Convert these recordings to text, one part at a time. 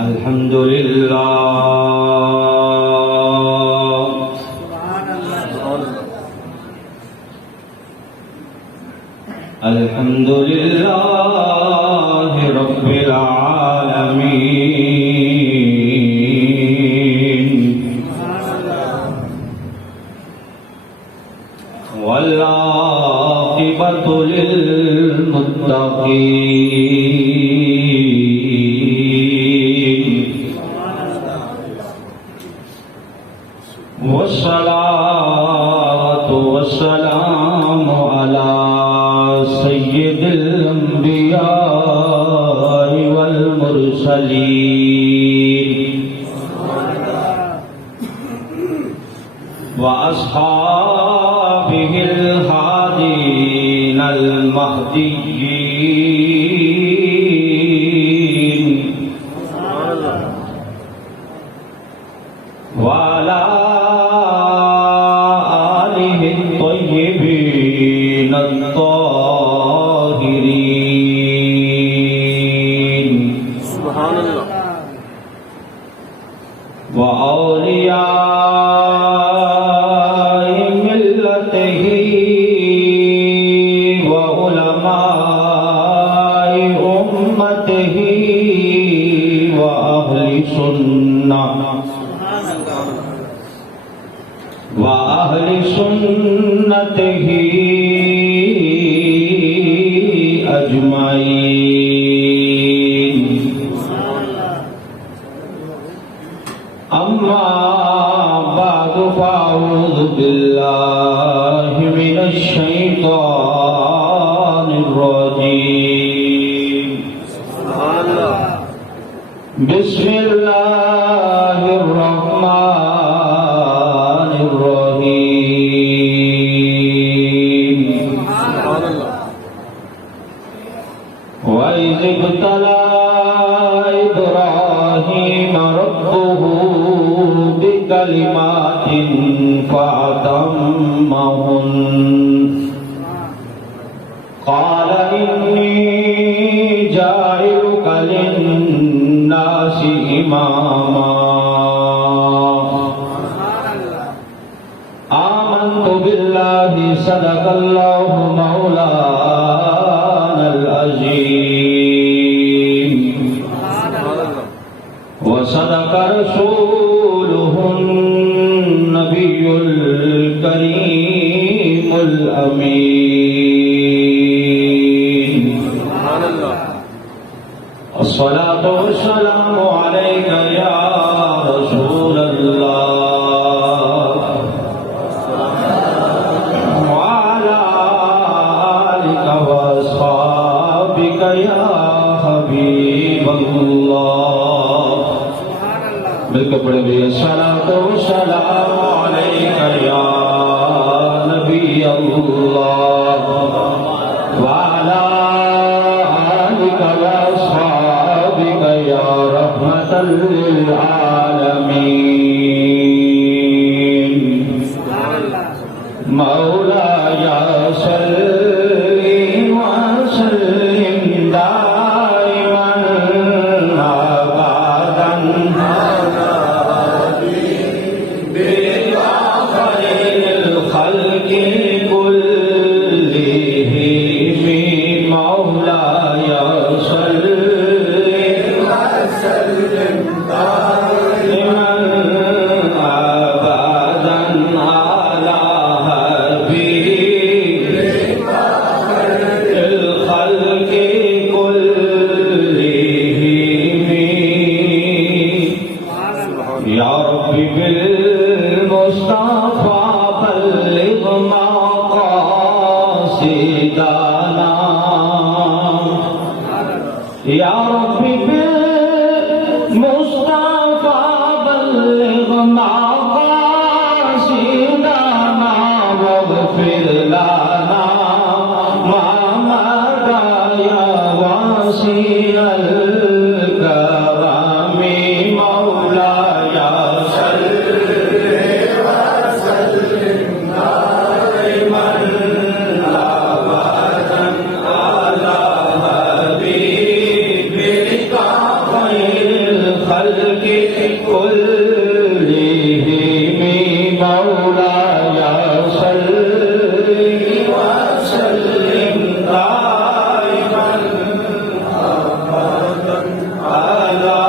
الحمد للہ الحمد للہ رب العالمین والعاقبۃ للمتقین والصلاة والسلام على سید الانبیاء والمرسلین واصحابہ الہادین المہدیین وعلى آلہ الطیبین الطاہرین وأولیاء ملتہ وعلماء امتہ وأہل سنتہ اجمعین اما بعد فاعوذ باللہ من الشیطان الرجیم بسم اللہ الرحمن الرحیم وَإِذِ ابْتَلَى إِبْرَاهِيمَ رَبُّهُ بِكَلِمَاتٍ فَأَتَمَّهُنَّ قَالَ إِنِّي جَاعِلُكَ لِلنَّاسِ إِمَامًا آمنت بالله صدق الله مولانا العظيم وصدق رسوله النبي الكريم الأمين الصلاة والسلام عليك يا رسول الله وعلى آلك وأصحابك يا حبيب الله مل کے پڑھے بھی الصلاة والسلام عليك يا نبي الله وعلى آلك وأصحابك يا رحمة للعالمين مولاي صل وسلم دائما أبدا بخير الخلق كلهم مولاي صل وسلم دائما أبدا على حبيبك الخلق كلهم يا ربي بالمصطفى بلغ مقاصدنا يا ربي بالمصطفى بلغ مقاصدنا واغفر لنا ما مضى يا واسع الكرم مولاي صل وسلم الخلق كلهم مولاي صل وسلم دائما أبدا على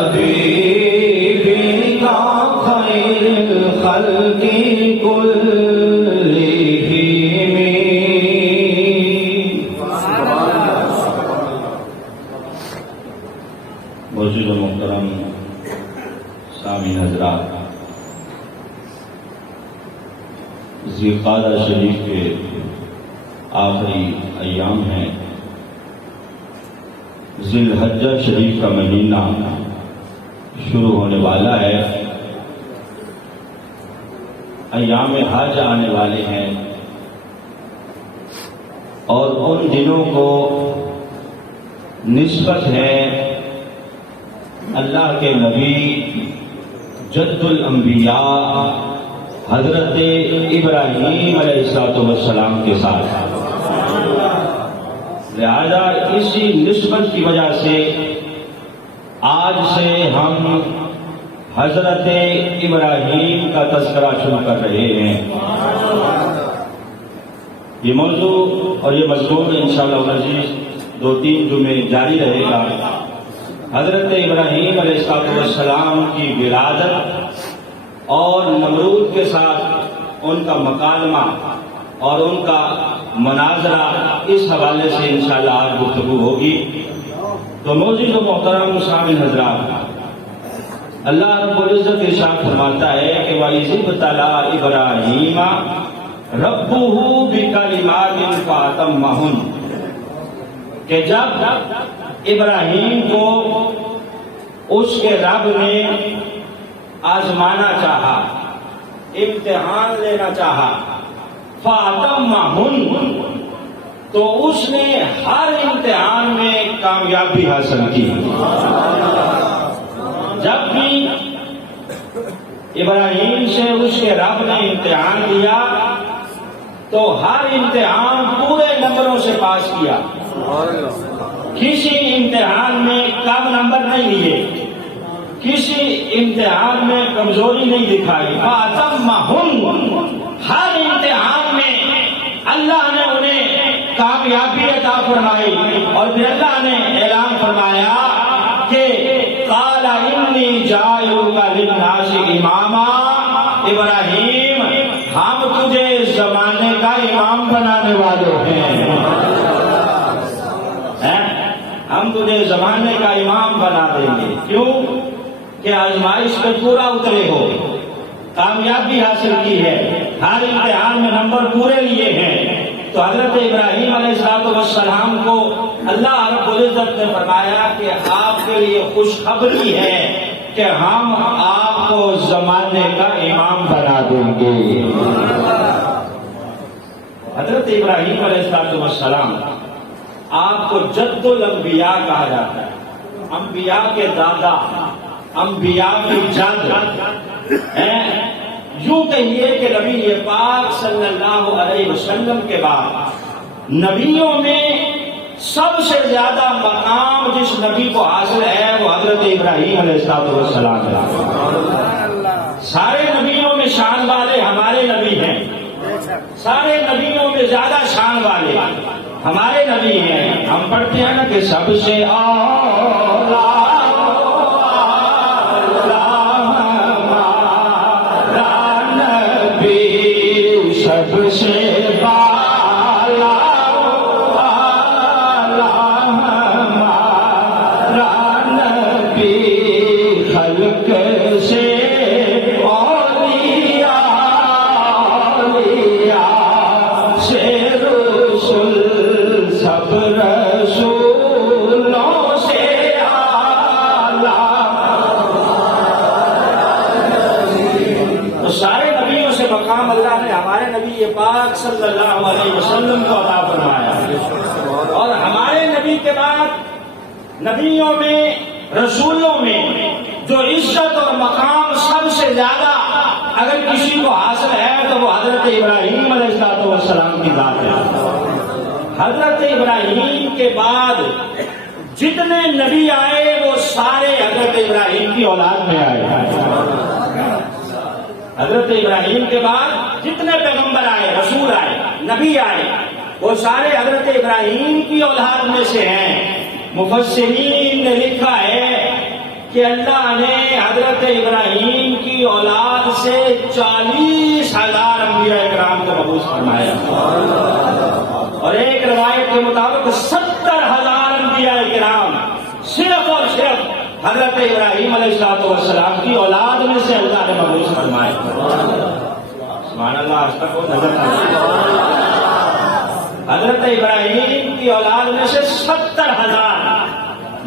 حبيبك خير الخلق موجود و محترم سامعین حضرات، ذوالقعدہ شریف کے آخری ایام ہیں۔ ذی الحجہ شریف کا مہینہ شروع ہونے والا ہے، ایام حج آنے والے ہیں، اور ان دنوں کو نسبت ہے اللہ کے نبی جد الانبیاء حضرت ابراہیم علیہ السلام کے ساتھ، لہذا اسی نسبت کی وجہ سے آج سے ہم حضرت ابراہیم کا تذکرہ شروع کر رہے ہیں۔ یہ موضوع اور یہ مضمون انشاءاللہ العزیز 2-3 جمعے جاری رہے گا۔ حضرت ابراہیم علیہ السلام کی ولادت اور نمرود کے ساتھ ان کا مکالمہ اور ان کا مناظرہ، اس حوالے سے انشاءاللہ آج گفتگو ہوگی۔ تو معزز و محترم سامعین حضرات، اللہ رب العزت ارشاد فرماتا ہے کہ وَإِذِ ابْتَلَىٰ إِبْرَاهِيمَ رَبُّهُ بِكَلِمَاتٍ فَأَتَمَّهُنَّ، کہ جب ابراہیم کو اس کے رب نے آزمانا چاہا، امتحان لینا چاہا، فَأَتَمَّهُنَّ، تو اس نے ہر امتحان میں کامیابی حاصل کی۔ جب بھی ابراہیم سے اس کے رب نے امتحان لیا تو ہر امتحان پورے نمبروں سے پاس کیا، کسی امتحان میں کم نمبر نہیں لیے، کسی امتحان میں کمزوری نہیں دکھائی۔ فَأَتَمَّهُنَّ، ہر امتحان میں اللہ نے انہیں کامیابی عطا فرمائی، اور پھر اللہ نے اعلان فرمایا کہ قَالَ إِنِّي جَاعِلُكَ لِلنَّاسِ إِمَامًا، ابراہیم ہم تجھے زمانے کا امام بنانے والے ہیں، ہم تجھے زمانے کا امام بنا دیں گے۔ کیوں کہ آزمائش پہ پورا اترے ہو، کامیابی حاصل کی ہے، ہر امتحان میں نمبر پورے لیے ہیں۔ تو حضرت ابراہیم علیہ السلام کو اللہ رب العزت نے فرمایا کہ آپ کے لیے خوشخبری ہے کہ ہم آپ کو زمانے کا امام بنا دیں گے۔ حضرت ابراہیم علیہ السلام آپ کو جد الانبیاء کہا جاتا ہے، انبیاء کے دادا، انبیاء کی جد، یوں کہیے کہ نبی پاک صلی اللہ علیہ وسلم کے بعد نبیوں میں سب سے زیادہ مقام جس نبی کو حاصل ہے وہ حضرت ابراہیم علیہ السلام ہے۔ سارے نبیوں میں شان والے ہمارے نبی ہیں، سارے نبیوں میں زیادہ شان والے ہمارے نبی ہیں۔ ہم پڑھتے ہیں نا کہ سب سے اعلیٰ سب سے بالا ہمارا نبی، خلق سے اولیاء سے رسول، سب رسولوں سے اعلیٰ۔ تو سارے نبیوں سے مقام اللہ نے ہمارے نبی پاک صلی اللہ علیہ وسلم کو عطا فرمایا، اور ہمارے نبی کے بعد نبیوں میں، رسولوں میں جو عزت اور مقام سب سے زیادہ اگر کسی کو حاصل ہے تو وہ حضرت ابراہیم علیہ السلام کی ذات ہے۔ حضرت ابراہیم کے بعد جتنے نبی آئے وہ سارے حضرت ابراہیم کی اولاد میں آئے. حضرت ابراہیم کے بعد جتنے پیغمبر آئے، رسول آئے، نبی آئے، وہ سارے حضرت ابراہیم کی اولاد میں سے ہیں. مفسرین نے لکھا ہے کہ اللہ نے حضرت ابراہیم کی اولاد سے 40,000 انبیاء کرام کو مبعوث فرمایا، اور ایک روایت کے مطابق 70,000 انبیاء کرام صرف اور صرف حضرت ابراہیم علیہ السلام کی اولاد میں سے اللہ نے مبعوث فرمائے. سبحان اللہ. آج تک وہ نظر حضرت ابراہیم کی اولاد میں سے 70,000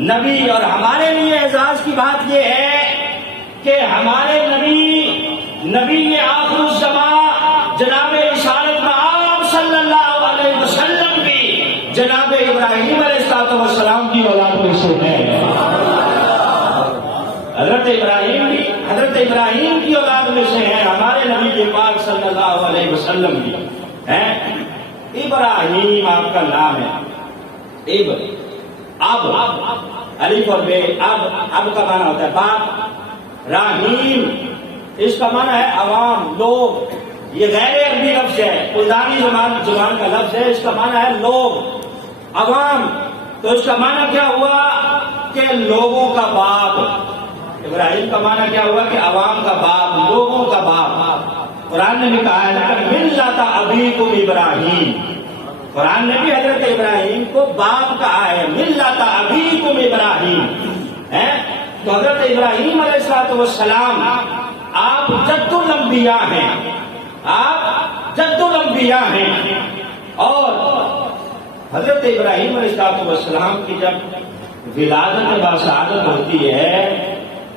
نبی. اور ہمارے لیے اعزاز کی بات یہ ہے کہ ہمارے نبی آخر الزمان جناب رسالت مآب صلی اللہ علیہ وسلم بھی جناب ابراہیم علیہ السلام کی اولاد میں سے ہیں. حضرت ابراہیم کی اولاد میں سے ہیں. ہمارے نبی پاک صلی اللہ علیہ وسلم بھی ہیں. ابراہیم آپ کا نام ہے. اب الف اور بے. اب کا معنی ہوتا ہے باپ. رحیم اس کا معنی ہے عوام، لوگ. یہ غیر عربی لفظ ہے، پردانی زبان کا لفظ ہے. اس کا معنی ہے لوگ، عوام. تو اس کا معنی کیا ہوا کہ لوگوں کا باپ. ابراہیم کا معنی کیا ہوا کہ عوام کا باپ، لوگوں کا باپ. قرآن نے بھی کہا ہے کہ ملت ابیکم ابراہیم. قرآن نے بھی حضرت ابراہیم کو باپ کہا ہے. ملت ابیکم ابراہیم. تو حضرت ابراہیم علیہ السلام آپ جد الانبیاء ہیں. آپ جد الانبیاء ہیں. اور حضرت ابراہیم علیہ السلام کی جب ولادت باسعادت ہوتی ہے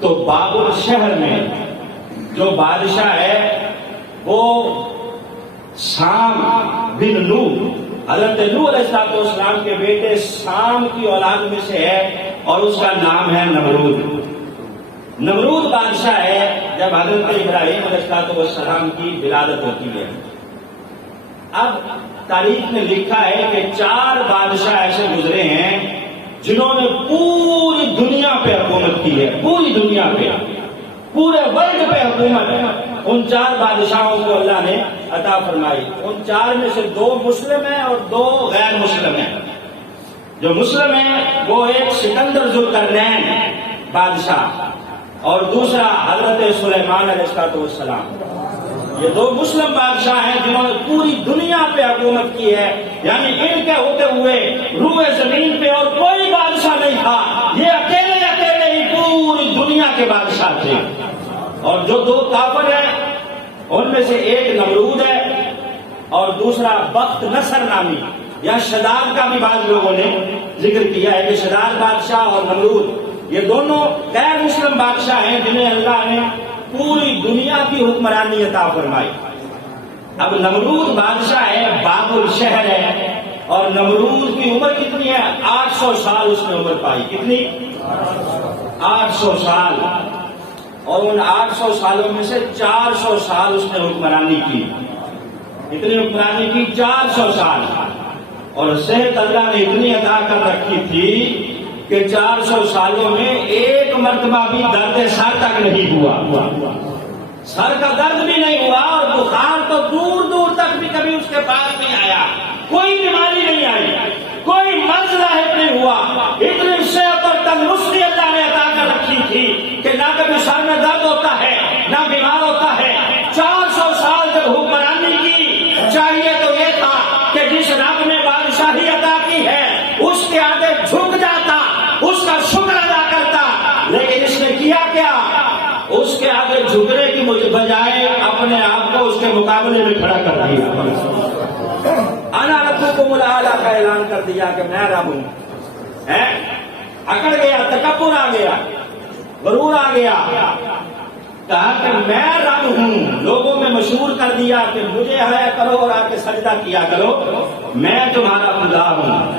تو بابل شہر میں جو بادشاہ ہے وہ سام بن نوح، حضرت نوح علیہ السلام کے بیٹے سام کی اولاد میں سے ہے، اور اس کا نام ہے نمرود. نمرود بادشاہ ہے جب حضرت ابراہیم علیہ السلام کی ولادت ہوتی ہے. اب تاریخ میں لکھا ہے کہ 4 بادشاہ ایسے گزرے ہیں جنہوں نے پوری دنیا پہ حکومت کی ہے. پوری دنیا پہ، پورے ورلڈ پہ حکومت ہے. ان 4 بادشاہوں کو اللہ نے عطا فرمائی. ان 4 میں سے 2 مسلم ہیں اور 2 غیر مسلم ہیں. جو مسلم ہیں وہ ایک سکندر ذوالقرنین بادشاہ اور دوسرا حضرت سلیمان علیہ السلام. یہ 2 مسلم بادشاہ ہیں جنہوں نے پوری دنیا پہ حکومت کی ہے. یعنی ان کے ہوتے ہوئے روئے زمین پہ اور کوئی بادشاہ نہیں تھا. یہ اکیلے ہی پوری دنیا کے بادشاہ تھے. اور جو 2 کافر ہیں ان میں سے ایک نمرود ہے اور دوسرا بخت نصر نامی یا شداد کا بھی بعض لوگوں نے ذکر کیا ہے کہ شداد بادشاہ اور نمرود یہ دونوں غیر مسلم بادشاہ ہیں جنہیں اللہ نے پوری دنیا کی حکمرانی عطا فرمائی. اب نمرود بادشاہ ہے، بابل شہر ہے، اور نمرود کی عمر کتنی ہے؟ 800 سال اس نے عمر پائی. کتنی؟ 800 سال. اور ان 800 سالوں میں سے 400 سال اس نے حکمرانی کی. اتنی حکمرانی کی 400 سال. اور صحت اللہ نے اتنی عطا کر رکھی تھی کہ 400 سالوں میں ایک مرتبہ بھی درد سر تک نہیں ہوا. سر کا درد بھی نہیں ہوا اور بخار تو دور دور تک بھی کبھی اس کے پاس نہیں آیا. کوئی بیماری نہیں آئی، کوئی مرض لاحق نہیں ہوا. اتنی صحت اور تندرستی اللہ نے عطا کر رکھی تھی کہ نہ کبھی سر میں درد ہوتا ہے نہ بیمار ہوتا ہے. 400 سال جب حکمرانی کی، چاہیے تو یہ تھا کہ جس رب نے بادشاہی عطا کی ہے اس کے آگے جھک جاتا، اس کا شکر ادا کرتا. لیکن اس نے کیا کیا؟ اس کے آگے جھکنے کی بجائے اپنے آپ کو اس کے مقابلے میں کھڑا کر دیا. انا ربکم الاعلی کا اعلان کر دیا کہ میں رب ہوں. اکڑ گیا، تکبر آ گیا، غرور آ گیا. کہا کہ میں رب ہوں، لوگوں میں مشہور کر دیا کہ مجھے حیا کرو اور آ کے سجدہ کیا کرو، میں تمہارا خدا ہوں.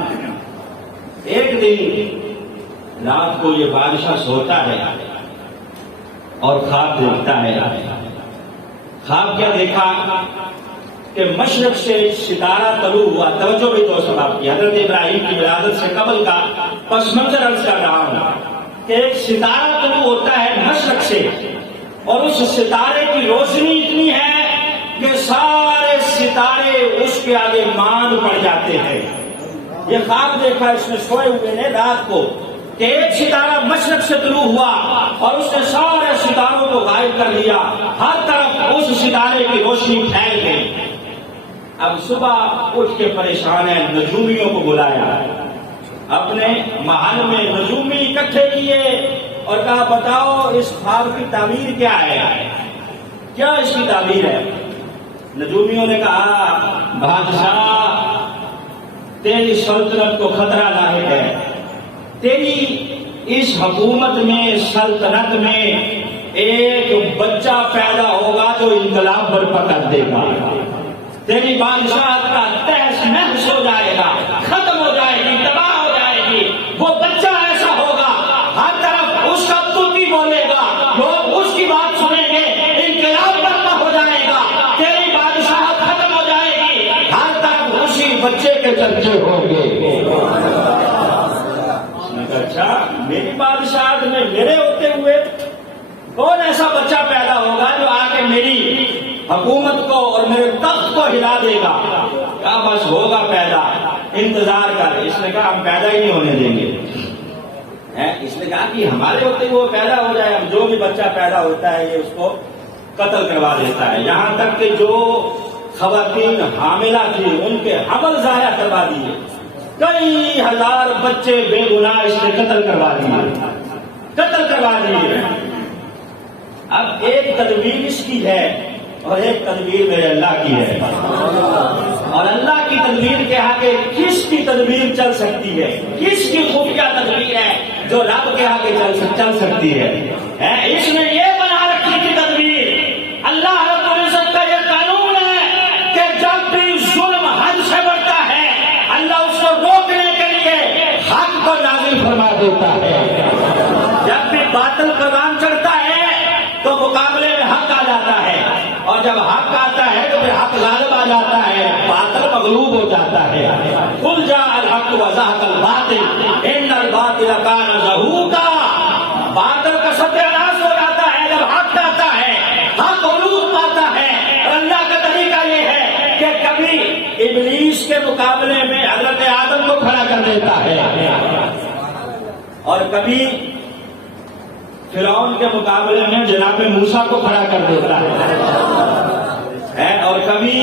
ایک دن رات کو یہ بادشاہ سوتا ہے اور خواب دیکھتا ہے. خواب کیا دیکھا کہ مشرق سے ستارہ طلوع ہوا. توجہ بھی تو سبب کی حضرت ابراہیم کی ولادت سے قبل کا پس منظر عرض کر رہا ہوں. کہ ایک ستارہ طلوع ہوتا ہے مشرق سے، اور اس ستارے کی روشنی اتنی ہے کہ سارے ستارے اس کے آگے مان پڑ جاتے ہیں۔ یہ خواب دیکھا اس میں سوئے ہوئے نے رات کو کہ ایک ستارہ مشرق سے طلوع ہوا اور اس نے سارے ستاروں کو غائب کر لیا، ہر طرف اس ستارے کی روشنی پھیل گئی۔ اب صبح اٹھ کے پریشان ہے، نجومیوں کو بلایا، اپنے محل میں نجومی اکٹھے کیے اور کہا بتاؤ اس خواب کی تعبیر کیا ہے، کیا اس کی تعبیر ہے؟ نجومیوں نے کہا بادشاہ تیری سلطنت کو خطرہ لاحق ہے، تیری اس حکومت میں سلطنت میں ایک بچہ پیدا ہوگا جو انقلاب برپا کر دے گا، تیری بادشاہت کا تہس نہس ہو جائے گا، ختم ہو جائے گی، تباہ ہو جائے گی۔ وہ بچہ ایسا ہوگا ہر طرف اس کا توتی بولے گا، لوگ اس کی بات سنیں گے، انقلاب برپا ہو جائے گا، تیری بادشاہت ختم ہو جائے گی، ہر طرف اسی بچے کے چرچے ہوں گے۔ اچھا میری بادشاہت میں میرے ہوتے ہوئے کون ایسا بچہ پیدا ہوگا جو آ کے میری حکومت کو اور میرے تخت کو ہلا دے گا؟ کیا بس ہوگا پیدا، انتظار کر۔ اس نے کہا ہم پیدا ہی نہیں ہونے دیں گے۔ اس نے کہا کہ ہمارے ہوتے وہ پیدا ہو جائے، ہم جو بھی بچہ پیدا ہوتا ہے یہ اس کو قتل کروا دیتا ہے، یہاں تک کہ جو خواتین حاملہ تھی ان کے حمل ضائع کروا دیے، کئی ہزار بچے بے گناہ اس نے قتل کروا دیے۔ اب ایک تدبیر اس کی ہے اور ایک تدبیر میرے اللہ کی ہے، اور اللہ کی تدبیر کے آگے کس کی تدبیر چل سکتی ہے، کس کی خفیہ تدبیر ہے جو رب کے آگے چل سکتی ہے؟ اس نے یہ بنا رکھی تھی تدبیر، اللہ رب العزت کا یہ قانون ہے کہ جب بھی ظلم حد سے بڑھتا ہے اللہ اس کو روکنے کے لیے حق کو نازل فرما دیتا ہے، جب بھی باطل پروان چڑھتا ہے تو مقابلے میں حق آ جاتا ہے، اور جب حق آتا ہے تو پھر حق غالب آ جاتا ہے، باطل مغلوب ہو جاتا ہے۔ قل جاء الحق وزهق الباطل ان الباطل كان زهوقا، باطل کا ستیہ ناش ہو جاتا ہے جب حق آتا ہے، حق عروج پاتا ہے۔ اور اللہ کا طریقہ یہ ہے کہ کبھی ابلیس کے مقابلے میں حضرت آدم کو کھڑا کر دیتا ہے، اور کبھی فرعون کے مقابلے میں جناب موسیٰ کو کھڑا کر دیتا ہے، اور کبھی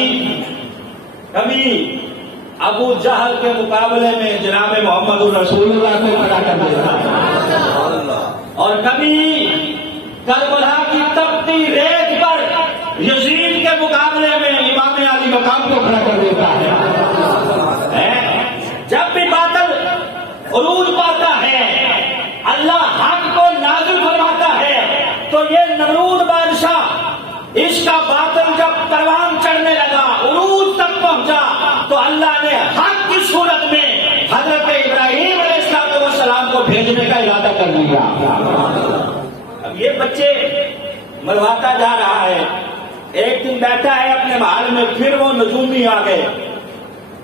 ابو جہل کے مقابلے میں جناب محمد الرسول اللہ کو کھڑا کر دیتا ہے، اور کبھی کربلا کی تپتی ریت پر یزید کے مقابلے میں امام علی مقام کو کھڑا کر دیتا ہے۔ جب بھی باطل عروج پاتا ہے اللہ حق کو نازل فرماتا ہے، تو یہ نمرود بادشاہ اس کا باطل جب پروان چڑھنے لگا، عروج تک پہنچا، تو اللہ نے حق کی صورت میں حضرت ابراہیم علیہ السلام کو بھیجنے کا ارادہ کر لیا۔ اب یہ بچے مرواتا جا رہا ہے، ایک دن بیٹھا ہے اپنے محل میں، پھر وہ نجومی آ گئے،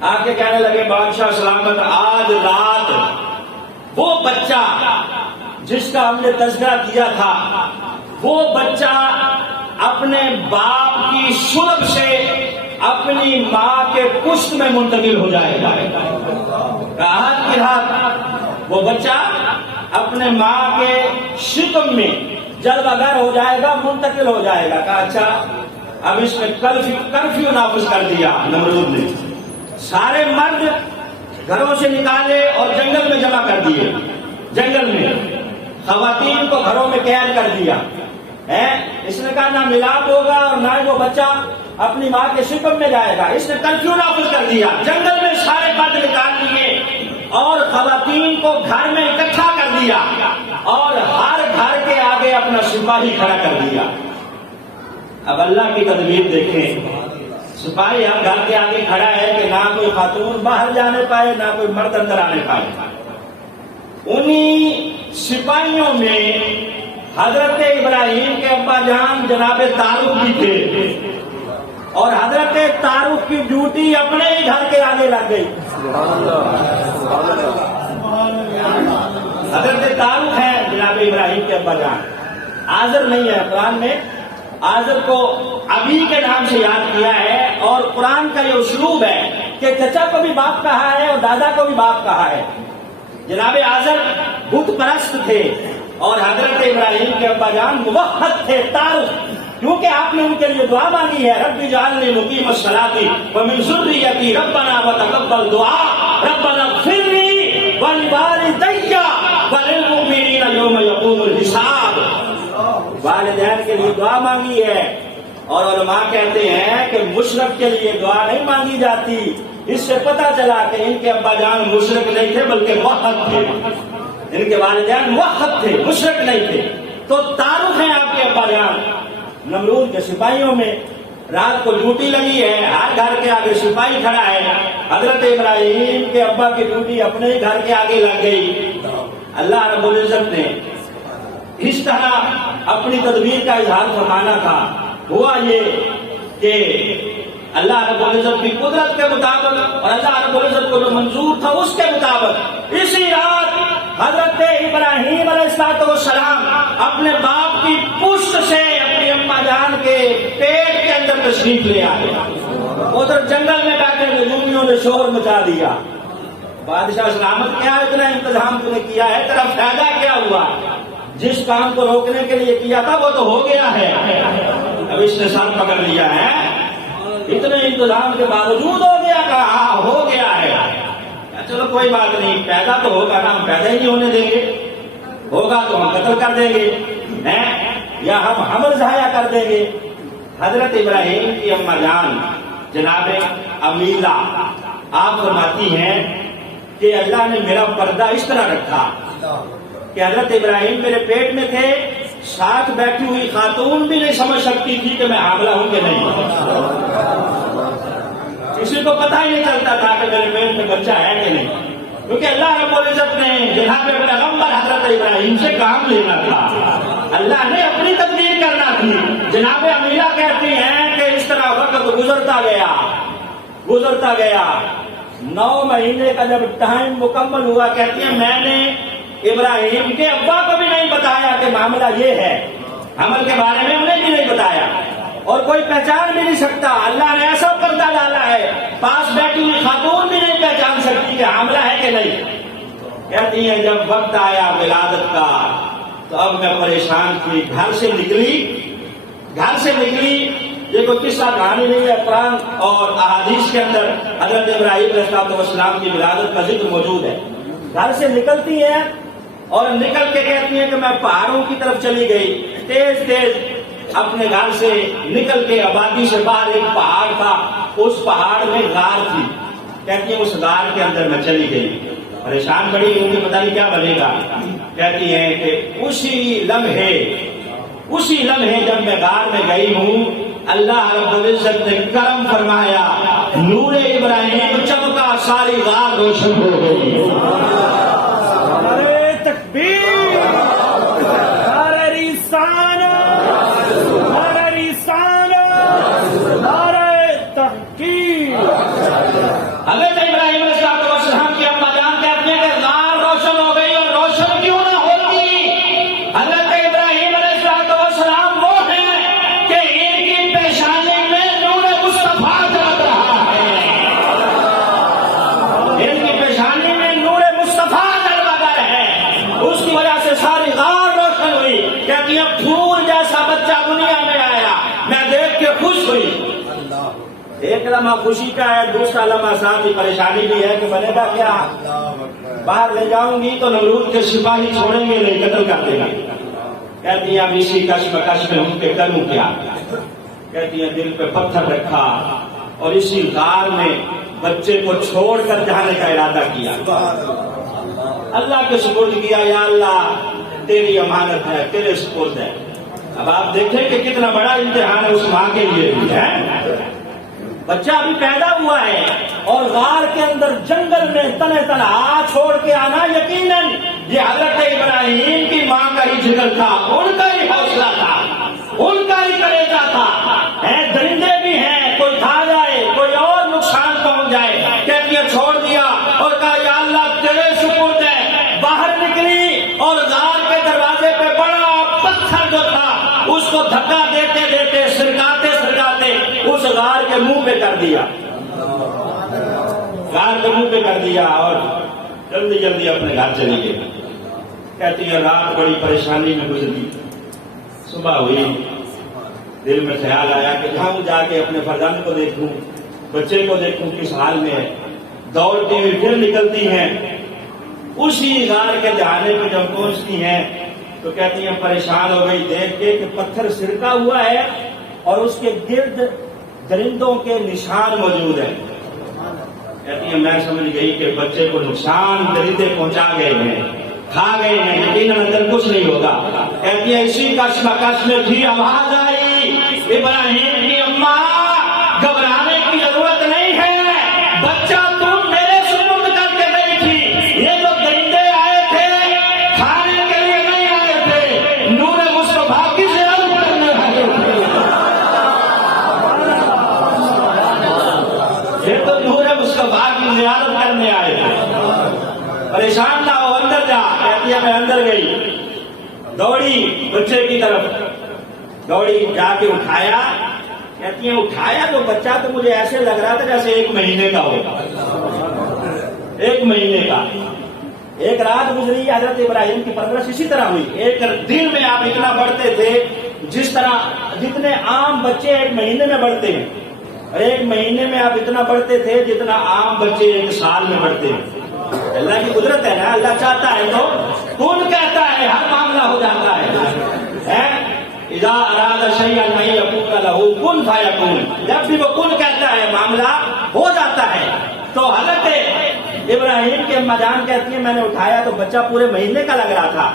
آ کے کہنے لگے بادشاہ سلامت آج رات وہ بچہ جس کا ہم نے تذکرہ کیا تھا، وہ بچہ اپنے باپ کی شرب سے اپنی ماں کے پشت میں منتقل ہو جائے گا۔ کہا کہ وہ بچہ اپنے ماں کے شکم میں جلد اگر ہو جائے گا، منتقل ہو جائے گا۔ کہا اچھا اب اس میں کرفیو نافذ کر دیا نمرود نے، سارے مرد گھروں سے نکالے اور جنگل میں جمع کر دیے، جنگل میں خواتین کو گھروں میں قید کر دیا ہے۔ اس نے کہا نہ ملاپ ہوگا اور نہ وہ بچہ اپنی ماں کے شکم میں جائے گا، اس نے کرفیو نافذ کر دیا، جنگل میں سارے مرد نکال دیے اور خواتین کو گھر میں اکٹھا کر دیا، اور ہر گھر کے آگے اپنا سپاہی کھڑا کر دیا۔ اب اللہ کی تدبیر دیکھیں، سپاہی ہر گھر کے آگے کھڑا ہے کہ نہ کوئی خاتون باہر جانے پائے نہ کوئی مرد اندر آنے پائے۔ انہی سپاہیوں میں حضرت ابراہیم کے ابا جان جناب تاروق بھی تھے، اور حضرت تاروق کی ڈیوٹی اپنے ہی گھر کے آگے لگ گئی۔ حضرت تعارف ہے جناب ابراہیم کے ابا جان، آزر نہیں ہے قرآن میں، آزر کو ابی کے نام سے یاد کیا ہے، اور قرآن کا یہ اسلوب ہے کہ چچا کو بھی باپ کہا ہے اور دادا کو بھی باپ کہا ہے۔ جناب آزر بت پرست تھے اور حضرت ابراہیم کے ابا جان موحد تھے، تعارف، کیونکہ آپ نے ان کے لیے دعا مانگی ہے، رب اجعلنی مقیم الصلاۃ ومن ذریتی ربنا وتقبل دعا ربنا اغفر لی ولوالدی وللمؤمنین یوم یقوم الحساب۔ والدین کے لیے دعا مانگی ہے، اور علماء کہتے ہیں کہ مشرک کے لیے دعا نہیں مانگی جاتی۔ اس سے پتہ چلا کہ ان کے ابا جان مشرک نہیں تھے بلکہ موحد تھے، ان کے والدین موحد تھے، مشرک نہیں تھے۔ تو تعارف ہے آپ کے ابا جان نمرود کے سپاہیوں میں، رات کو ڈیوٹی لگی ہے، ہر گھر کے آگے سپاہی کھڑا ہے، حضرت ابراہیم کے ابا کی ڈیوٹی اپنے ہی گھر کے آگے لگ گئی۔ اللہ رب العزت نے اس طرح اپنی تدبیر کا اظہار فرمانا تھا، ہوا یہ کہ اللہ رب العزت کی قدرت کے مطابق اور اللہ رب العزت کو جو منظور تھا اس کے مطابق اسی رات حضرت ابراہیم علیہ السلام اپنے باپ کی پشت سے اپنی اماں جان کے پیٹ کے اندر تشریف لے آئے۔ ادھر جنگل میں بیٹھے ہوئے رومیوں نے شور مچا دیا، بادشاہ سلامت کیا اتنا انتظام تم نے کیا ہے، تیرا فائدہ کیا ہوا؟ جس کام کو روکنے کے لیے کیا تھا وہ تو ہو گیا ہے، اب اس نے سر پکڑ لیا ہے، اتنے انتظام کے باوجود ہو گیا، کہا ہو گیا ہے، چلو کوئی بات نہیں، پیدا تو ہوگا نا، ہم پیدا ہی نہیں ہونے دیں گے، ہوگا تو ہم قتل کر دیں گے یا ہم حمل ضائع کر دیں گے۔ حضرت ابراہیم کی اماں جان جناب امیلہ آپ فرماتی ہیں کہ اللہ نے میرا پردہ اس طرح رکھا کہ حضرت ابراہیم میرے پیٹ میں تھے، ساتھ بیٹھی ہوئی خاتون بھی نہیں سمجھ سکتی تھی کہ میں حاملہ ہوں کہ نہیں، کسی کو پتہ ہی نہیں چلتا تھا کہ میرے پیٹ میں بچہ ہے کہ نہیں، کیونکہ اللہ رب العزت نے جناب پیغمبر حضرت ابراہیم سے کام لینا تھا، اللہ نے اپنی تدبیر کرنا تھی۔ جناب امیلہ کہتی ہیں کہ اس طرح وقت گزرتا گیا 9 مہینے کا جب ٹائم مکمل ہوا، کہتی ہیں میں نے ابراہیم کے ابا کو بھی نہیں بتایا کہ معاملہ یہ ہے، حمل کے بارے میں انہیں بھی نہیں بتایا، اور کوئی پہچان بھی نہیں سکتا، اللہ نے ایسا پردہ ڈالا ہے پاس بیٹھی ہوئی خاتون بھی نہیں پہچان سکتی کہ حاملہ ہے کہ نہیں۔ کہتی ہیں جب وقت آیا ولادت کا تو اب میں پریشان تھی، گھر سے نکلی، یہ کوئی قصہ کہانی نہیں ہے، قرآن اور احادیث کے اندر حضرت ابراہیم علیہ السلام کی ولادت کا ذکر موجود ہے۔ گھر سے نکلتی ہیں اور نکل کے کہتی ہیں کہ میں پہاڑوں کی طرف چلی گئی، تیز اپنے گھر سے نکل کے آبادی سے باہر ایک پہاڑ تھا، اس پہاڑ میں غار تھی، کہتی ہیں اس غار کے اندر میں چلی گئی، پریشان بڑی ہوں کہ پتہ نہیں کیا بنے گا۔ کہتی ہیں کہ اسی لمحے جب میں غار میں گئی ہوں، اللہ رب العزت نے کرم فرمایا، نور ابراہیم چمکا، ساری غار روشن ہو گئی۔ نعرہ تکبیر، نعرہ رسالت، نعرہ تحقیق۔ حضرت ابراہیم علیہ السلام کی اماں جان کہتے ہیں کہ غار روشن ہو گئی، اور روشن کیوں نہ ہوگی؟ حضرت ابراہیم علیہ السلام وہ ہیں کہ ان کی پیشانی میں نور مصطفیٰ جل رہا ہے، ان کی پیشانی میں نور مصطفیٰ جل رہا ہے، اس کی وجہ سے ساری غار روشن ہوئی۔ کہتی ہیں پھول جیسا بچہ دنیا میں آیا، میں دیکھ کے خوش ہوئی۔ ایک لمحہ خوشی کا ہے، دوسرا لمحہ ساتھ ہی پریشانی بھی ہے کہ بنے گا کیا، باہر لے جاؤں گی تو نمرود کے سپاہی چھوڑیں گے نہیں، قتل کر دیں گے۔ کہتی ہیں اب اسی کشمکش میں ان کے کروں کیا، کہتی ہیں دل پہ پتھر رکھا اور اسی غار میں بچے کو چھوڑ کر جانے کا ارادہ کیا، اللہ کے سپرد کیا، یا اللہ تیری امانت ہے، تیرے سپرد ہے۔ اب آپ دیکھیں کہ کتنا بڑا امتحان ہے اس ماں کے لیے بھی ہے، بچہ ابھی پیدا ہوا ہے اور غار کے اندر جنگل میں تنہ تنہا چھوڑ کے آنا، یقیناً یہ حضرت ابراہیم کی ماں کا ہی ذکر تھا، ان کا ہی حوصلہ تھا، ان کا ہی کلیجہ تھا۔ درندے بھی ہیں، کوئی کھا جائے، کوئی اور نقصان پہنچ جائے، کہتی ہے چھوڑ دیا اور کہا یا اللہ تیرے سپرد ہے۔ باہر نکلی کو دھکا دیتے دیتے سرکاتے سرکاتے اس غار کے منہ پہ کر دیا، غار کے منہ پہ کر دیا اور جلدی جلدی اپنے گھر چلی گئی۔ کہتی ہے رات بڑی پریشانی میں گزری، صبح ہوئی، دل میں خیال آیا کہ جاؤں جا کے اپنے فرزند کو دیکھوں، بچے کو دیکھوں کس حال میں ہے۔ دوڑتی ہوئی پھر نکلتی ہیں، اسی غار کے دہانے پہ جب پہنچتی ہیں تو کہتی ہیں پریشان ہو گئی دیکھ کے کہ پتھر سرکا ہوا ہے اور اس کے گرد درندوں کے نشان موجود ہیں۔ کہتی ہیں میں سمجھ گئی کہ بچے کو نقصان درندے پہنچا گئے ہیں، کھا گئے ہیں، لیکن اندر کچھ نہیں ہوگا۔ کہتی ہے اسی کشمکش میں تھی، آواز آئی ابراہیم کی اماں گھبرانے کی ضرورت نہیں ہے، بچہ تم میرے سپرد کر کے گئی تھی، یہ جو درندے آئے تھے کھانے کے لیے نہیں آئے تھے، نور مصطفیٰ کی زیارت کرنے آئے تھے، یہ تو نور مصطفیٰ کی زیارت کرنے آئے تھے۔ پریشان نہ ہو، اندر جا۔ کہتی ہے میں اندر گئی، دوڑی بچے کی طرف، دوڑی جا کے اٹھایا۔ کہتی ہیں اٹھایا تو بچہ تو مجھے ایسے لگ رہا تھا جیسے 1 مہینے کا ہوگا، 1 مہینے کا۔ ایک رات گزری، حضرت ابراہیم کی پرورش اسی طرح ہوئی۔ ایک دن میں آپ اتنا بڑھتے تھے جس طرح جتنے عام بچے 1 مہینے میں بڑھتے ہیں، اور 1 مہینے میں آپ اتنا بڑھتے تھے جتنا عام بچے 1 سال میں بڑھتے ہیں۔ اللہ کی قدرت ہے نا، اللہ چاہتا ہے تو کون کہتا ہے ہر معاملہ ہو جاتا ہے۔ اذا اراد شیئا ان یقول له کن فیکون، جب بھی وہ کن کہتا ہے معاملہ ہو جاتا ہے۔ تو حضرت ابراہیم کے اما جان کہتی ہیں میں نے اٹھایا تو بچہ پورے مہینے کا لگ رہا تھا۔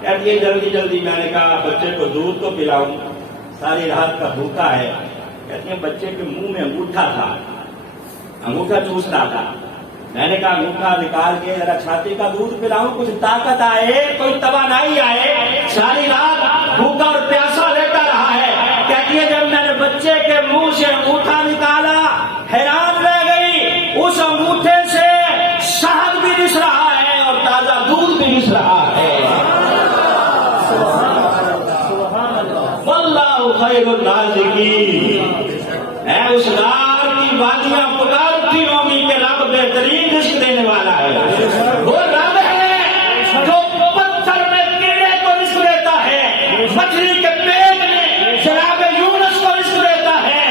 کہتی ہے جلدی جلدی میں نے کہا بچے کو دودھ تو پلاؤں، ساری رات کا بھوکا ہے۔ کہتی ہیں بچے کے منہ میں انگوٹھا تھا، انگوٹھا چوس رہا تھا۔ میں نے کہا انگوٹھا نکال کے ذرا چھاتی کا دودھ پلاؤں، کچھ طاقت آئے، کوئی توانائی آئے، ساری رات بھوکا اور پیاسا لیٹا رہا ہے۔ کہتی ہے جب میں نے بچے کے منہ سے انگوٹھا نکالا حیران رہ گئی، اس انگوٹھے سے شہد بھی رس رہا ہے اور تازہ دودھ بھی رس رہا ہے۔ واللہ خیر الرازقین، ہے اس غار کی وادیاں پکارتی ہومی کے رب بہترین رزق دینے والا ہے۔ وہ رب ہے جو پتھر میں کیڑے کو رزق دیتا ہے، مچھلی کے پیٹ میں جناب یونس کو رزق دیتا ہے،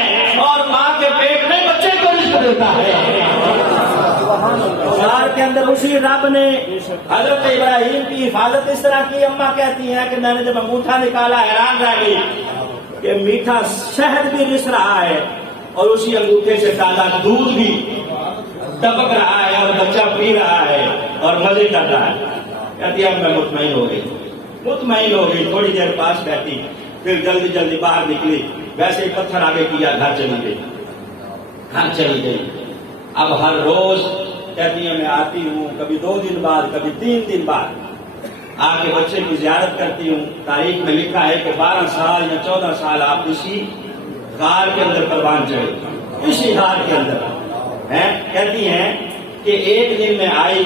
اور ماں کے پیٹ میں بچے کو رزق دیتا ہے۔ غار کے اندر اسی رب نے حضرت ابراہیم کی حفاظت اس طرح کی۔ اماں کہتی ہیں کہ میں نے جب انگوٹھا نکالا حیران رہ گئی کہ میٹھا شہد بھی رس رہا ہے اور اسی انگوٹھے سے تازہ دودھ بھی ٹپک رہا ہے اور بچہ پی رہا ہے اور مزے کر رہا ہے۔ کہتی ہے میں مطمئن ہو گئی، تھوڑی دیر پاس بیٹھی، پھر جلدی جلدی باہر نکلی، ویسے ہی پتھر آگے کیا، گھر چلی گئی۔ اب ہر روز کہتی ہے میں آتی ہوں، کبھی 2 دن بعد، کبھی 3 دن بعد آ کے بچے کی زیارت کرتی ہوں۔ تاریخ میں لکھا ہے کہ 12 سال یا 14 سال آپ اسی غار کے اندر قربان چڑھے، اسی غار کے اندر ہیں۔ کہتی ہیں کہ ایک دن میں آئی،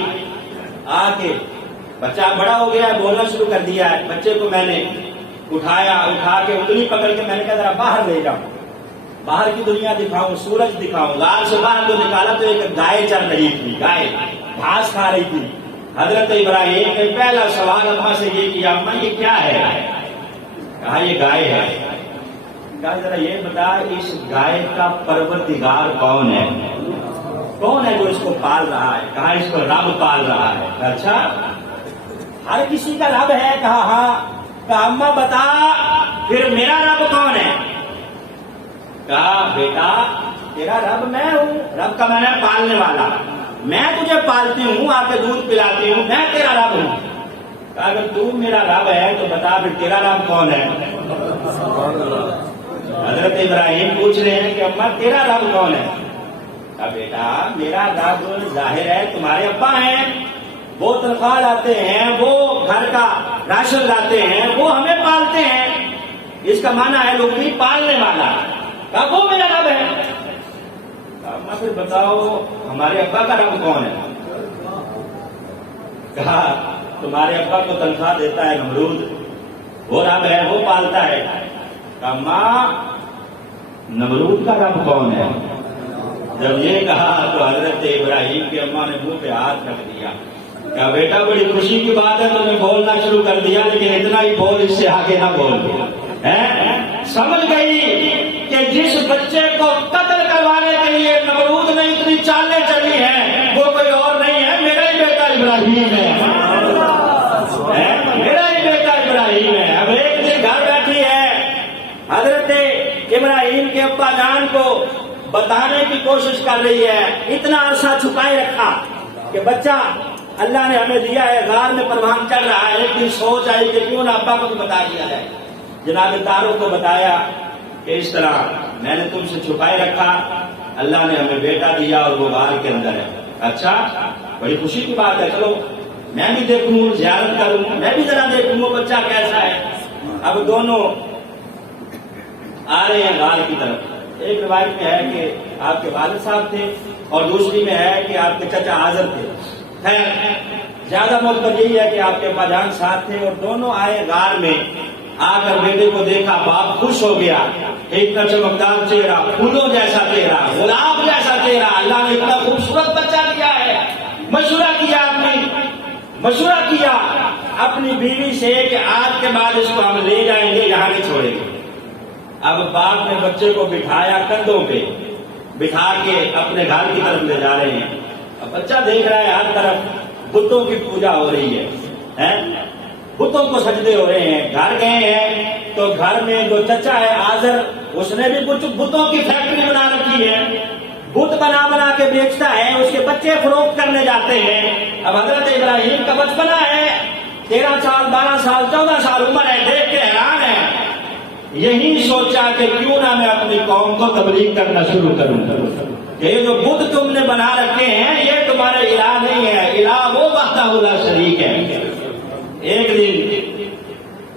آ کے بچہ بڑا ہو گیا ہے، بولنا شروع کر دیا ہے، بچے کو میں نے اٹھایا، اٹھا کے انگلی پکڑ کے میں نے کہا ذرا باہر لے جاؤں، باہر کی دنیا دکھاؤں، سورج دکھاؤں۔ غار سے باہر جو نکالا تو ایک گائے چل رہی تھی، گائے گھاس کھا رہی تھی۔ حضرت ابراہیم نے پہلا سوال اماں سے یہ کیا اماں یہ کیا ہے؟ کہا یہ گائے ہے۔ کہا ذرا یہ بتا اس گائے کا پروردگار کون ہے؟ کون ہے جو اس کو پال رہا ہے؟ کہا اس کو رب پال رہا ہے۔ اچھا ہر کسی کا رب ہے؟ کہا ہاں۔ کہا اماں بتا پھر میرا رب کون ہے؟ کہا بیٹا تیرا رب میں ہوں، رب کا میں نے پالنے والا، میں تجھے پالتی ہوں، آ کے دودھ پلاتی ہوں، میں تیرا رب ہوں۔ کہا اگر تو میرا رب ہے تو بتا پھر تیرا رب کون ہے؟ حضرت ابراہیم پوچھ رہے ہیں کہ اماں تیرا رب کون ہے؟ کہا بیٹا میرا رب ظاہر ہے تمہارے ابا ہیں، وہ تنخواہ لاتے ہیں، وہ گھر کا راشن لاتے ہیں، وہ ہمیں پالتے ہیں، اس کا معنی ہے لقمی پالنے والا۔ کہا وہ میرا رب ہے۔ کہا پھر بتاؤ ہمارے ابا کا رب کون ہے؟ کہا تمہارے ابا کو تنخواہ دیتا ہے نمرود، وہ رب ہے، وہ پالتا ہے۔ کہا ماں نمرود کا رب کون ہے؟ جب یہ کہا تو حضرت ابراہیم کی اماں نے منہ پہ ہاتھ رکھ دیا. کہا بیٹا بڑی خوشی کی بات ہے تم نے بولنا شروع کر دیا لیکن اتنا ہی بول, اس سے آگے نہ بول. سمجھ گئی کہ جس بچے کو قتل کروانے کے لیے نمرود نے اتنی چالیں چلی ہیں وہ کوئی اور نہیں ہے, میرا ہی بیٹا ابراہیم ہے, میرا ہی بیٹا ابراہیم ہے. اب ایک دن گھر بیٹھی ہے, حضرت ابراہیم کے ابا جان کو بتانے کی کوشش کر رہی ہے, اتنا عرصہ چھپائے رکھا کہ بچہ اللہ نے ہمیں دیا ہے, غار میں پروان چل رہا ہے. ایک دن سوچ آئی کہ کیوں نہ ابا کو بھی بتا دیا جائے. جناب تاروں کو بتایا کہ اس طرح میں نے تم سے چھپائے رکھا, اللہ نے ہمیں بیٹا دیا اور وہ غار کے اندر ہے. اچھا بڑی خوشی کی بات ہے, چلو میں بھی دیکھوں, زیارت کروں, میں بھی ذرا دیکھوں وہ بچہ کیسا ہے. اب دونوں آ رہے ہیں غار کی طرف. ایک روایت میں ہے کہ آپ کے والد صاحب تھے اور دوسری میں ہے کہ آپ کے چچا حاضر تھے. خیر زیادہ معتبر یہی ہے کہ آپ کے ابا جان ساتھ تھے اور دونوں آئے غار میں. آ کر بیٹے کو دیکھا, باپ خوش ہو گیا. ایک طرح چمکدار چہرہ, پھولوں جیسا چہرہ, گلاب جیسا چہرہ, اللہ نے اتنا خوبصورت بچہ دیا ہے. مشورہ کیا اپنی بیوی سے کہ آج کے بعد اس کو ہم لے جائیں گے, یہاں نہیں چھوڑیں گے. اب باپ نے بچے کو بٹھایا, کندھوں پہ بٹھا کے اپنے گھر کی طرف لے جا رہے ہیں. اب بچہ دیکھ رہا ہے ہر طرف بتوں کی پوجا ہو رہی ہے, بتوں کو سجدے ہو رہے ہیں. گھر گئے ہیں تو گھر میں جو چچا ہے آزر, اس نے بھی کچھ بتوں کی فیکٹری بنا رکھی ہے, بت بنا کے بیچتا ہے, اس کے بچے فروخت کرنے جاتے ہیں. اب حضرت ابراہیم کا بچپنا ہے, 13 سال 12 سال 14 سال عمر ہے, دیکھ کے حیران ہے. یہی سوچا کہ کیوں نہ میں اپنی قوم کو تبلیغ کرنا شروع کروں کہ یہ جو بت تم نے بنا رکھے ہیں یہ تمہارے الہ نہیں ہے, الہ وہ وحدہ لا شریک ہے. ایک دن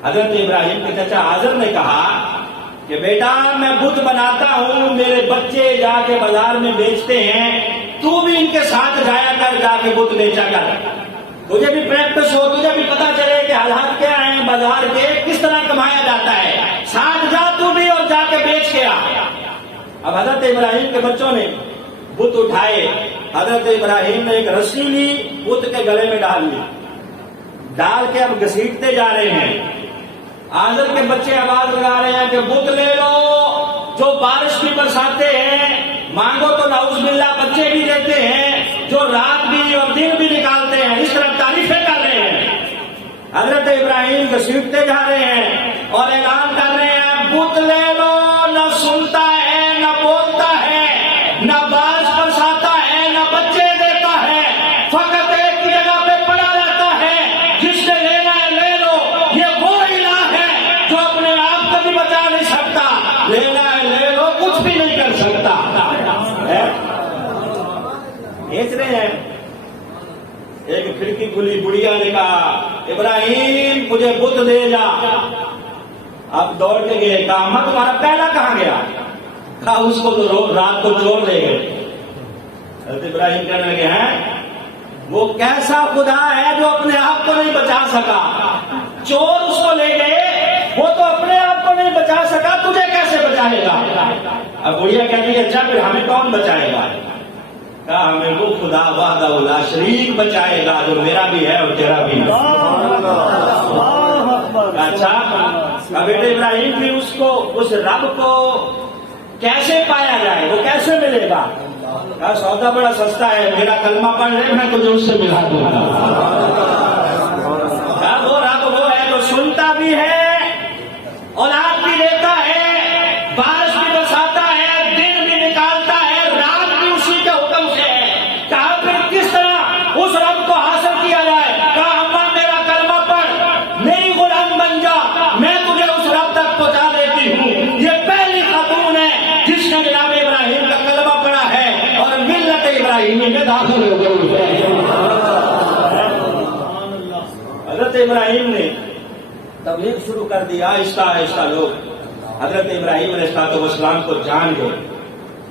حضرت ابراہیم کے چچا حاضر نے کہا کہ بیٹا میں بت بناتا ہوں, میرے بچے جا کے بازار میں بیچتے ہیں, تو بھی ان کے ساتھ جایا کر, جا کے بت بیچا کر, تجھے بھی پریکٹس ہو, تجھے بھی پتا چلے کہ حالات کیا ہیں بازار کے, کس طرح کمایا جاتا ہے. ساتھ جا تو بھی اور جا کے بیچ کے آ. اب حضرت ابراہیم کے بچوں نے بت اٹھائے. حضرت ابراہیم نے ایک رسی لی, بت کے گلے میں ڈال لی, ڈال کے اب گھسیٹتے جا رہے ہیں. آزر کے بچے آواز لگا رہے ہیں کہ بت لے لو, جو بارش بھی برساتے ہیں, مانگو تو نعوذ باللہ بچے بھی دیتے ہیں, جو رات بھی اور دن بھی نکالتے ہیں. اس طرح تعریفیں کر رہے ہیں. حضرت ابراہیم گھسیٹتے جا رہے ہیں اور اعلان کر رہے ہیں بت لے لو, نہ سنتا ہے نہ بولتا ہے, نہ بارش برساتا ہے نہ بچے دیتا ہے, فقط ایک جگہ پہ پڑا رہتا ہے, جس نے لینا ہے لے لو. یہ وہ الہ ہے جو اپنے آپ کو بھی بچا نہیں سکتا, لینا ہے لے لو, کچھ بھی نہیں کر سکتا. بیچ رہے ہیں. ایک کھڑکی کھلی, بڑھیا نے کہا ابراہیم مجھے بت دے جا. اب دوڑ کے گئے, کہا ماں تمہارا پہلا کہاں گیا؟ کہا اس کو تو رات کو چور لے گئے. حضرت ابراہیم کہنے لگے ہیں وہ کیسا خدا ہے جو اپنے آپ کو نہیں بچا سکا, چور اس کو لے گئے, وہ تو اپنے آپ کو نہیں بچا سکا, تجھے کیسے بچائے گا؟ اب بڑھیا کہتی ہے اچھا پھر ہمیں کون بچائے گا؟ کہا ہمیں وہ خدا وحدہ لا شریک بچائے گا جو میرا بھی ہے اور تیرا بھی ہے. اچھا بیٹے ابراہیم بھی اس رب کو کیسے پایا جائے, وہ کیسے ملے گا؟ کہا سودا بڑا سستا ہے, میرا کلمہ پڑھ لے, میں تجھے اس سے ملا دوں گا. کہا وہ رب وہ ہے جو سنتا بھی ہے, اولاد بھی دیتا ہے, بارش بھی برساتا ہے, دن بھی نکالتا ہے, رات بھی اسی کے حکم سے ہے. کہا پھر کس طرح اس رب کو حاصل کیا جائے؟ کہا اماں میرا کلمہ پڑھ, میری غلام بن جا, میں تجھے اس رب تک پہنچا دیتی ہوں. یہ پہلی خاتون ہے جس نے جناب ابراہیم کا کلمہ پڑھا ہے اور ملت ابراہیمی میں داخل ہو گئی ہے. حضرت ابراہیم نے تبلیغ شروع کر دیا. آہستہ آہستہ لوگ حضرت ابراہیم علیہ السلام کو جان گئے,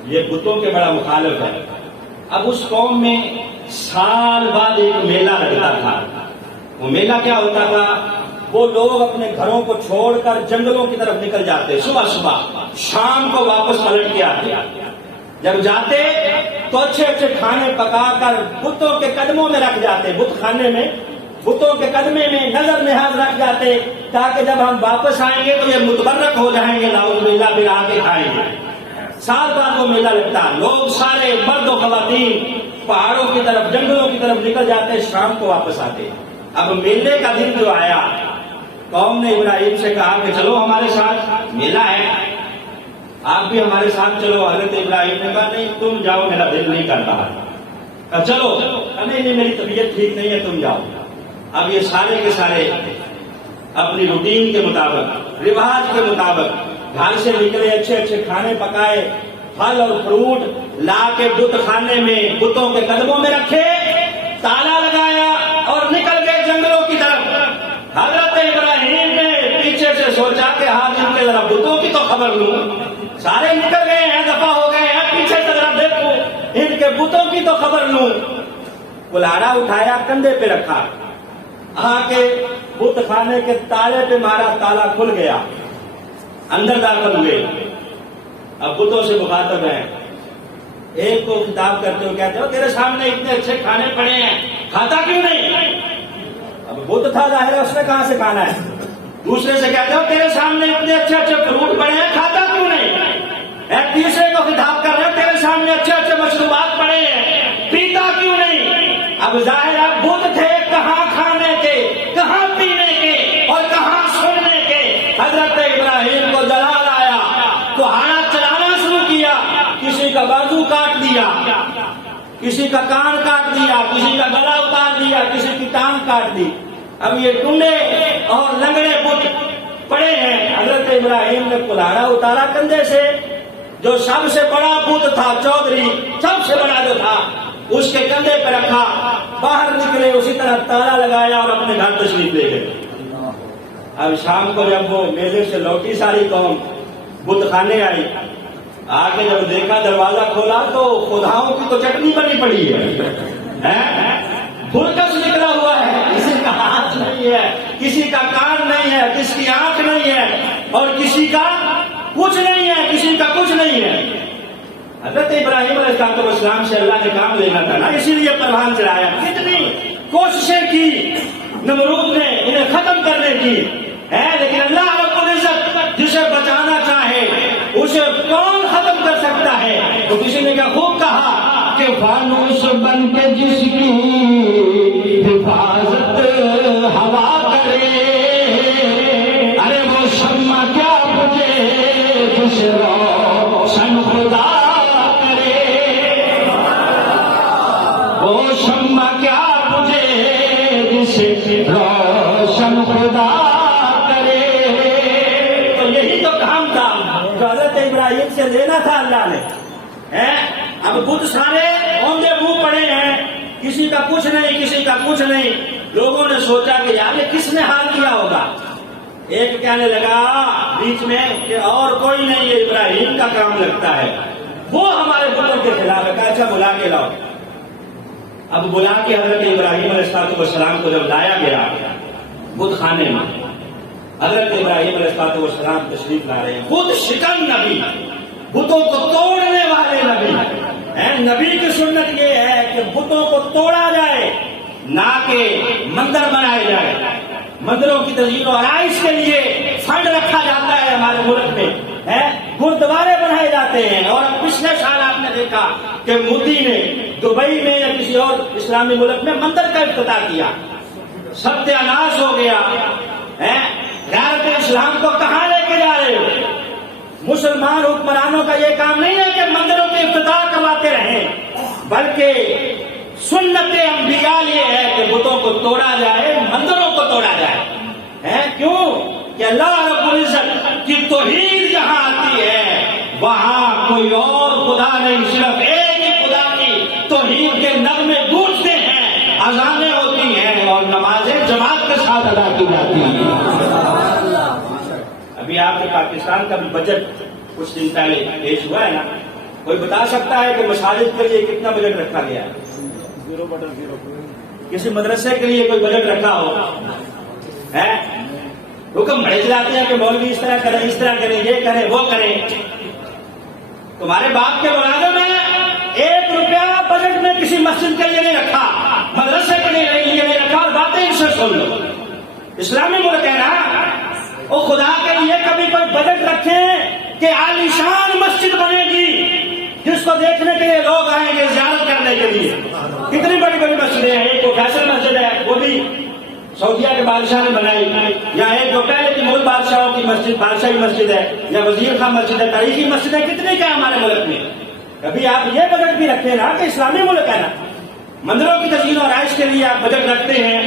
یہ بتوں کے بڑا مخالف ہے. اب اس قوم میں سال بعد ایک میلہ لگتا تھا. وہ میلہ کیا ہوتا تھا؟ وہ لوگ اپنے گھروں کو چھوڑ کر جنگلوں کی طرف نکل جاتے، صبح صبح، شام کو واپس پلٹ کے آتے۔ جب جاتے تو اچھے اچھے کھانے پکا کر بتوں کے قدموں میں رکھ جاتے، بت خانے میں بتوں کے قدمے میں نظر نہاد رکھ جاتے، تاکہ جب ہم واپس آئیں گے تو یہ متبرک ہو جائیں گے، نعوذ باللہ، پھر آ کے کھائیں گے۔ سال بعد وہ میلہ لگتا، لوگ سارے مرد و خواتین پہاڑوں کی طرف، جنگلوں کی طرف نکل جاتے، شام کو واپس آتے۔ اب میلے کا دن جو آیا، قوم نے ابراہیم سے کہا کہ چلو ہمارے ساتھ، میلہ ہے، آپ بھی ہمارے ساتھ چلو۔ حضرت ابراہیم نے کہا نہیں تم جاؤ، میرا دل نہیں کرتا۔ کہا چلو، نہیں میری طبیعت ٹھیک نہیں ہے، تم جاؤ۔ اب یہ سارے کے سارے اپنی روٹین کے مطابق، رواج کے مطابق گھر سے نکلے، اچھے اچھے کھانے پکائے، پھل اور فروٹ لا کے بت خانے میں بتوں کے قدموں میں رکھے، تالا لگایا اور نکل گئے جنگلوں کی طرف۔ حضرت ابراہیم نے پیچھے سے سوچا کہ ہاتھ ان کے ذرا بتوں کی تو خبر لوں، سارے نکل گئے ہیں، دفعہ ہو گئے ہیں، پیچھے سے ذرا دیکھوں، ان کے بتوں کی تو خبر لوں۔ کلاڑا اٹھایا، کندھے پہ رکھا، آ کے بت خانے کے تالے پہ مارا، تالا کھل گیا، اندر داخل ہوئے۔ اب بتوں سے مخاطب ہیں، ایک کو خطاب کرتے ہو، کہتے ہو تیرے سامنے اتنے اچھے کھانے پڑے ہیں، کھاتا کیوں نہیں؟ اب بت تھا ظاہر ہے، اس نے کہاں سے کھانا ہے۔ دوسرے سے کہتے ہو تیرے سامنے اتنے اچھے اچھے فروٹ پڑے ہیں، کھاتا کیوں نہیں؟ ایک تیسرے کو خطاب کر رہے ہیں، تیرے سامنے اچھے اچھے مشروبات پڑے ہیں، پیتا کیوں نہیں؟ اب ظاہر ہے بت تھے کہاں کھانے کے، کہاں پینے کے اور کہاں سننے کے۔ حضرت ابراہیم کو جلال آیا تو ہاتھ چلانا شروع کیا، کسی کا بازو کاٹ دیا، کسی کا کان کاٹ دیا، کسی کا گلا اتار دیا، کسی کی ٹانگ کاٹ دی۔ اب یہ ٹنڈے اور لنگڑے بت پڑے ہیں۔ حضرت ابراہیم نے کلاڑا اتارا کندھے سے، جو سب سے بڑا بت تھا، چودھری سب سے بڑا جو تھا، اس کے کندھے پہ رکھا، باہر نکلے، اسی طرح تالا لگایا اور اپنے گھر تشریف لے گئے۔ اب شام کو جب وہ میلے سے لوٹی ساری قوم، بت خانے آئی، آ کے جب دیکھا، دروازہ کھولا تو خداؤں کی تو چٹنی بنی پڑی ہے، برکس نکلا ہوا ہے، کسی کا ہاتھ نہیں ہے، کسی کا کان نہیں ہے، کسی کی آنکھ نہیں ہے، اور کسی کا کچھ نہیں ہے، کسی کا کچھ نہیں ہے۔ حضرت ابراہیم علیہ السلام سے اللہ نے کام لینا تھا نا، اسی لیے پروان چڑھایا۔ کتنی کوششیں کی نمرود نے انہیں ختم کرنے کی ہے، لیکن اللہ رب العزت جسے بچانا چاہے اسے کون ختم کر سکتا ہے؟ تو کسی نے کیا خوب کہا کہ فانوس بن کے جس کی حفاظت ہوا کرے، ارے وہ شمع کیا بجھے جس روشن خدا کرے، وہ شمع کیا بجھے جس روشن خدا کرے۔ تو یہی تو کام تھا جو حضرت ابراہیم سے لینا تھا اللہ نے۔ اب بت سارے اوندے منہ پڑے ہیں، کسی کا کچھ نہیں، کسی کا کچھ نہیں۔ لوگوں نے سوچا کہ یار یہ کس نے حال کیا ہوگا؟ ایک کہنے لگا بیچ میں کہ اور کوئی نہیں، یہ ابراہیم کا کام لگتا ہے، وہ ہمارے بتوں کے خلاف ہے۔ اچھا بلا کے لاؤ۔ اب بلا کے حضرت ابراہیم علیہ السلام کو جب لایا گیا بت خانے میں، حضرت ابراہیم علیہ السلام تشریف لا رہے ہیں، بت شکن نبی، بتوں کو توڑنے والے نبی۔ نبی کی سنت یہ ہے کہ بتوں کو توڑا جائے، نہ کہ مندر بنائے جائے۔ مندروں کی تزئین و آرائش کے لیے فنڈ رکھا جاتا ہے ہمارے ملک میں، گردوارے بنائے جاتے ہیں۔ اور پچھلے سال آپ نے دیکھا کہ مودی نے دبئی میں یا کسی اور اسلامی ملک میں مندر کا افتتاح کیا، ستیہ ناش ہو گیا۔ غیرت اسلام کو کہاں لے کے جا رہے ہو؟ مسلمان حکمرانوں کا یہ کام نہیں ہے کہ مندروں کے افتتاح کرواتے رہیں، بلکہ سنت انبیاء یہ ہے کہ بتوں کو توڑا جائے، مندروں کو توڑا جائے۔ کیوں کہ اللہ رب العزت کی توحید جہاں آتی ہے وہاں کوئی اور خدا نہیں، صرف ایک ہی خدا کی توحید کے نغمے گونجتے ہیں، اذانیں ہوتی ہیں اور نمازیں جماعت کے ساتھ ادا کی جاتی ہیں۔ ابھی آپ کے پاکستان کا بھی بجٹ کچھ دن پہلے پیش ہوا ہے نا، کوئی بتا سکتا ہے کہ مساجد کے لیے کتنا بجٹ رکھا گیا ہے؟ 0.0۔ کسی مدرسے کے لیے کوئی بجٹ رکھا ہو ہے؟ حکم بڑے چلاتے ہیں کہ مولوی اس طرح کرے، اس طرح کرے، یہ کرے، وہ کرے. تمہارے باپ کے ملازم میں 1 روپیہ بجٹ میں کسی مسجد کے لیے نہیں رکھا، مدرسے کے لیے نہیں رکھا، اور باتیں ان سے سن لو. اسلامی ملک ہے نا، وہ خدا کے لیے کبھی کوئی بجٹ رکھیں کہ عالیشان مسجد بنے گی جس کو دیکھنے کے لیے لوگ آئیں گے زیارت کرنے کے لیے. کتنی بڑی بڑی مسجدیں ہیں. ایک وہ فیصل مسجد ہے، وہ بھی سعودیہ کے بادشاہ نے بنائی. یا ایک جو پہلے کی ملک بادشاہوں کی مسجد، بادشاہی مسجد ہے، یا وزیر خان مسجد ہے، تاریخی مسجد ہے، کتنے کیا ہمارے ملک میں. کبھی آپ یہ بجٹ بھی رکھتے ہیں نا کہ اسلامی ملک ہے نا، مندروں کی تزئین و آرائش کے لیے آپ بجٹ رکھتے ہیں.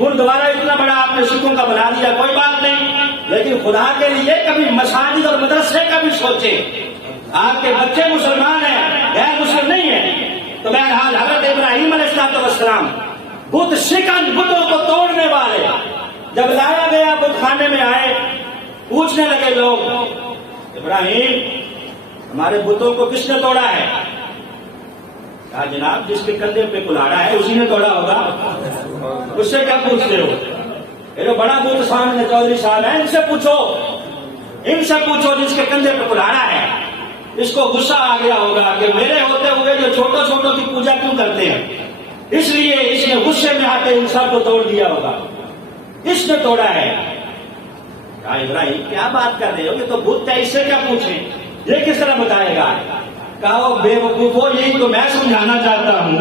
گردوارا اتنا بڑا آپ نے سکھوں کا بنا دیا، کوئی بات نہیں، لیکن خدا کے لیے کبھی مساجد اور مدرسے کا بھی سوچیں. آپ کے بچے مسلمان ہیں، غیر مسلم نہیں ہیں. تو بہرحال حضرت ابراہیم علیہ السلام بت شکن، بتوں کو توڑنے والے، جب لایا گیا بت خانے میں آئے، پوچھنے لگے لوگ، ابراہیم ہمارے بتوں کو کس نے توڑا ہے؟ کہا جناب جس کے کندھے پہ کلاڑا ہے اسی نے توڑا ہوگا، اس سے کیا پوچھتے ہو؟ یہ بڑا بت سامنے چودھری صاحب ہے، ان سے پوچھو جس کے کندھے پہ کلاڑا ہے. اس کو غصہ آ گیا ہوگا کہ میرے ہوتے ہوئے جو چھوٹوں چھوٹوں کی پوجا کیوں کرتے ہیں، اس لیے اس نے غصے میں آ کے ان سب کو توڑ دیا ہوگا، اس نے توڑا ہے. کہا ابراہیم کیا بات کر رہے ہو، یہ تو بت ہے، اس سے کیا پوچھیں، یہ کس طرح بتائے گا؟ کہا بے وقوفو، یہی تو میں سمجھانا چاہتا ہوں.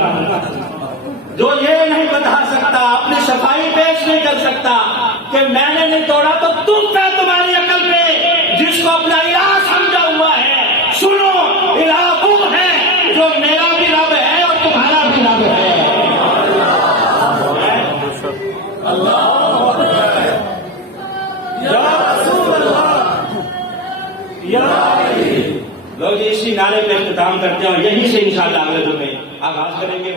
جو یہ نہیں بتا سکتا، اپنی صفائی پیش نہیں کر سکتا کہ میں نے نہیں توڑا، تو تم پہ تمہاری عقل پہ جس کو اپنا الہ سمجھا ہوا ہے. سنو، الہ وہ ہے جو میرا بھی رب ہے اور تمہارا بھی رب ہے. لوگ اسی نعرے پہ اختتام کرتے ہیں، اور یہیں سے انشاءاللہ اگلے دن میں آغاز کریں گے.